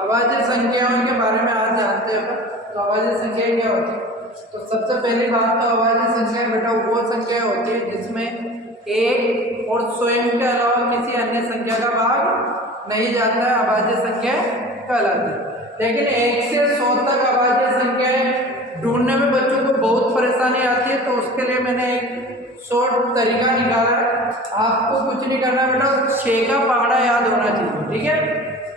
अभाज्य संख्याओं के बारे में आज जानते हैं। तो अभाज्य संख्याएं क्या होती है? तो सबसे पहली बात तो अभाज्य संख्या बेटा वो संख्या होती है जिसमें एक और स्वयं के अलावा किसी अन्य संख्या का भाग नहीं जाता है, अभाज्य संख्या कहलाती है। लेकिन 1 से 100 तक अभाज्य संख्याएं ढूंढने में बच्चों को बहुत परेशानी आती है, तो उसके लिए मैंने एक शॉर्ट तरीका निकाला है। आपको कुछ नहीं करना बेटा, 6 का पहाड़ा याद होना चाहिए, ठीक है।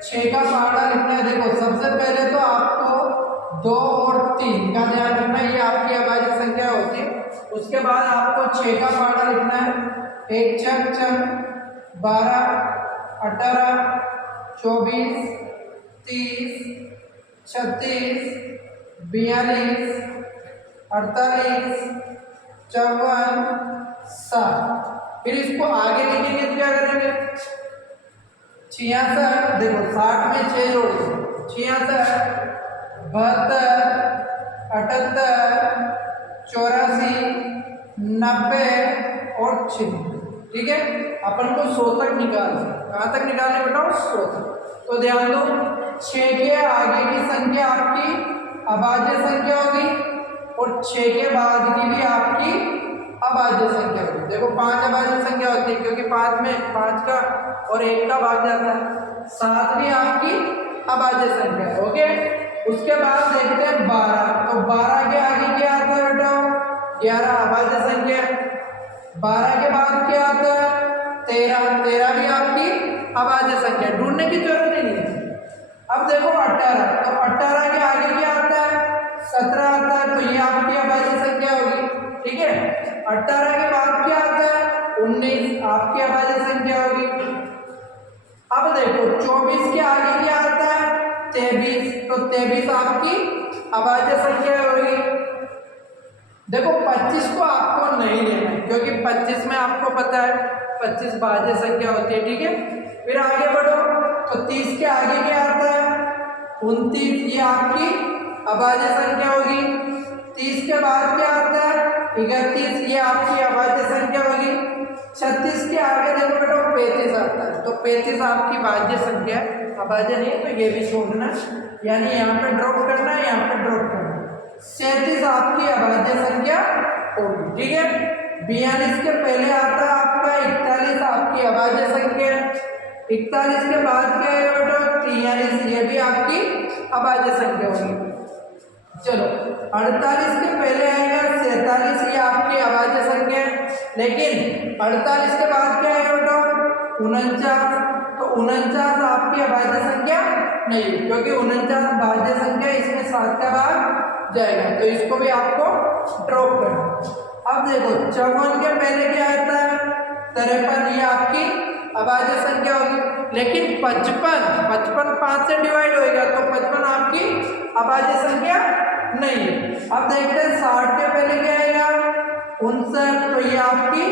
6 का पहाड़ा लिखना है। देखो सबसे पहले तो आपको 2 और 3 का ध्यान रखना है, ये आपकी अभाज्य संख्या होती है। उसके बाद आपको 6 का पहाड़ा लिखना है। 1 4 4 12 18 24 30 36 42 48 54 60। फिर इसको आगे लिखेंगे तो क्या करेंगे? 66, देखो 60 में 6 जोड़ दो, 66 72 78 84 90 और 6, ठीक है। अपन को 100 तक निकालना, कहाँ तक निकालने बेटा? 100 तक। तो ध्यान दो, 6 के आगे की संख्या आपकी अभाज्य संख्या होगी और 6 के बाद की भी आपकी अभाज्य संख्या होगी। देखो 5 अभाज्य संख्या होती है क्योंकि 5 में 5 का और 1 का भाग जाता है। 7 भी आपकी अभाज्य संख्या है, ओके। उसके बाद देखते हैं 12। तो 12 के आगे क्या आता है बेटा? 11 अभाज्य संख्या। 12 के बाद क्या आता है? 13। 13 भी आपकी अभाज्य संख्या, ढूंढने की जरूरत ही नहीं है। अब देखो 18। तो 18 के आगे क्या आता है? 17 आता है, तो ये आपकी अभाज्य संख्या होगी, ठीक है। 18 के बाद क्या आता है? 19 आपकी अभाज्य संख्या होगी। अब देखो 24 के आगे क्या आता है? 23। तो 23 आपकी अभाज्य संख्या होगी। देखो 25 को आपको नहीं लेना है क्योंकि 25 में आपको पता है 25 भाज्य संख्या होती है, ठीक है। फिर आगे बढ़ो तो 30 के आगे क्या आता है? 29, ये आपकी अभाज्य संख्या होगी। 30 के बाद क्या आता है? 31, ये आपकी अभाज्य संख्या होगी। 36 के आगे देखो बेटा 35 आता है, तो 35 आपकी भाज्य संख्या है, अभाज्य नहीं है, तो ये भी छोड़ना, यानी यहाँ पे ड्रॉप करना है, यहाँ पे ड्रॉप करना है। 37 आपकी अभाज्य संख्या होगी, ठीक है। 42 के पहले आता है आपका 41 आपकी अभाज्य संख्या। 41 के बाद क्या है बेटा? 43, ये भी आपकी अभाज्य संख्या होगी। चलो 48 के पहले आएगा 47, ये आपकी अभाज्य संख्या है। लेकिन 48 के बाद क्या है बेटा? 49। तो 49 आपकी अभाज्य संख्या नहीं है क्योंकि 49 भाज्य संख्या, इसमें 7 का भाग जाएगा, तो इसको भी आपको ड्रॉप करना। अब देखो 54 के पहले क्या आता है? 53, ये आपकी अभाज्य संख्या होगी। लेकिन 55 5 से डिवाइड होएगा, तो 55 आपकी अभाज्य संख्या नहीं है। अब देखते हैं 60 के पहले क्या आएगा? 59, तो ये आपकी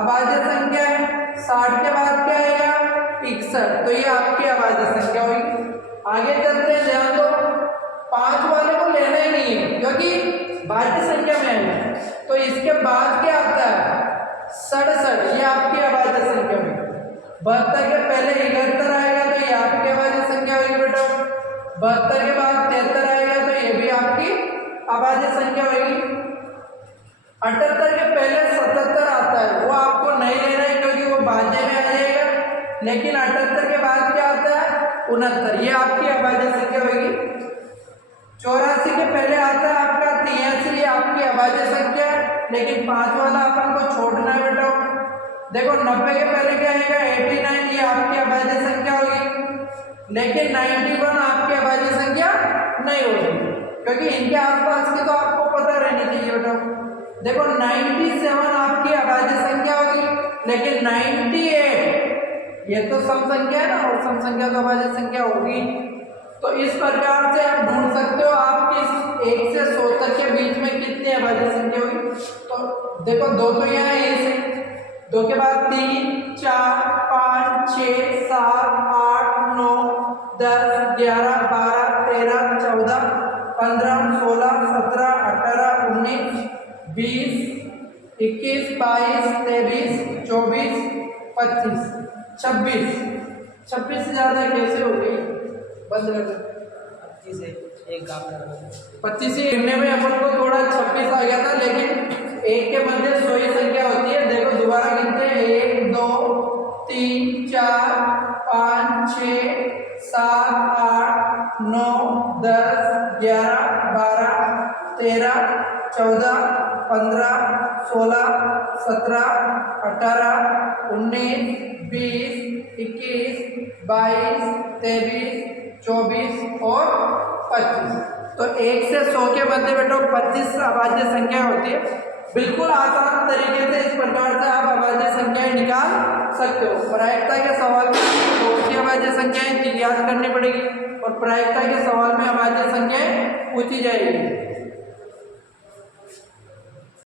अभाज्य संख्या है। 60 के बाद क्या आएगा? 61, तो ये आपकी अभाज्य संख्या होगी। आगे चलते हैं, ध्यान दो 5 वाले को लेना ही नहीं है क्योंकि भाज्य संख्या में है। तो इसके बाद क्या आता है? 67, ये आपकी अभाज्य संख्या होगी। 72 के पहले 71 आएगा, तो ये आपकी अभाज्य संख्या होगी बेटा। 72 के बाद 73 आएगा, तो ये भी आपकी अभाज्य संख्या होगी। 78 के पहले 77 आता है, वो आपको नहीं लेना है क्योंकि वो भाज्य में आ जाएगा। लेकिन 78 के बाद क्या आता है? 69, ये आपकी अभाज्य संख्या होगी। 84 के पहले आता है आपका 83, ये आपकी अभाज्य संख्या है। लेकिन 5 वाला अपन को छोड़ना है बेटा। देखो 90 के पहले क्या आएगा? 89, ये आपकी अभाज्य संख्या होगी। लेकिन 91 आपकी अभाज्य संख्या नहीं होगी क्योंकि इनके आसपास की तो आपको पता रहनी चाहिए बेटा। देखो 97 आपकी अभाज्य संख्या होगी। लेकिन 98 ये तो सम संख्या है ना, और सम संख्या तो अभाज्य संख्या होगी। तो इस प्रकार से आप ढूंढ सकते हो आपकी 1 से 100 तक के बीच में कितनी अभाज्य संख्या होगी। तो देखो 2 तो यहाँ है, से 2 के बाद 3 4 5 6 7 8 9 10 11 12 13 14 15 16 17 18 19 20 21 22 23 24 25 26 26 से ज़्यादा कैसे हो गई? बंद कर दो। 25 है, एक काम कर 25 ही गिनने में अपन को थोड़ा 26 आ गया था, लेकिन एक के मध्य 100 ही संख्या होती है। देखो दोबारा गिनते हैं, 1 2 3 4 5 6 7 8 9 10 11 12 13 14 15 16 17 18 19 20 21 22 23 24 और 25। तो 1 से 100 के मध्य बेटो 25 अभाज्य संख्या होती है। बिल्कुल आसान तरीके से इस प्रकार से आप अभाज्य संख्याएं निकाल सकते हो। प्रायिकता के सवाल में आपको अभाज्य संख्याएं याद करनी पड़ेगी और प्रायिकता के सवाल में अभाज्य संख्याएं पूछी जाएगी।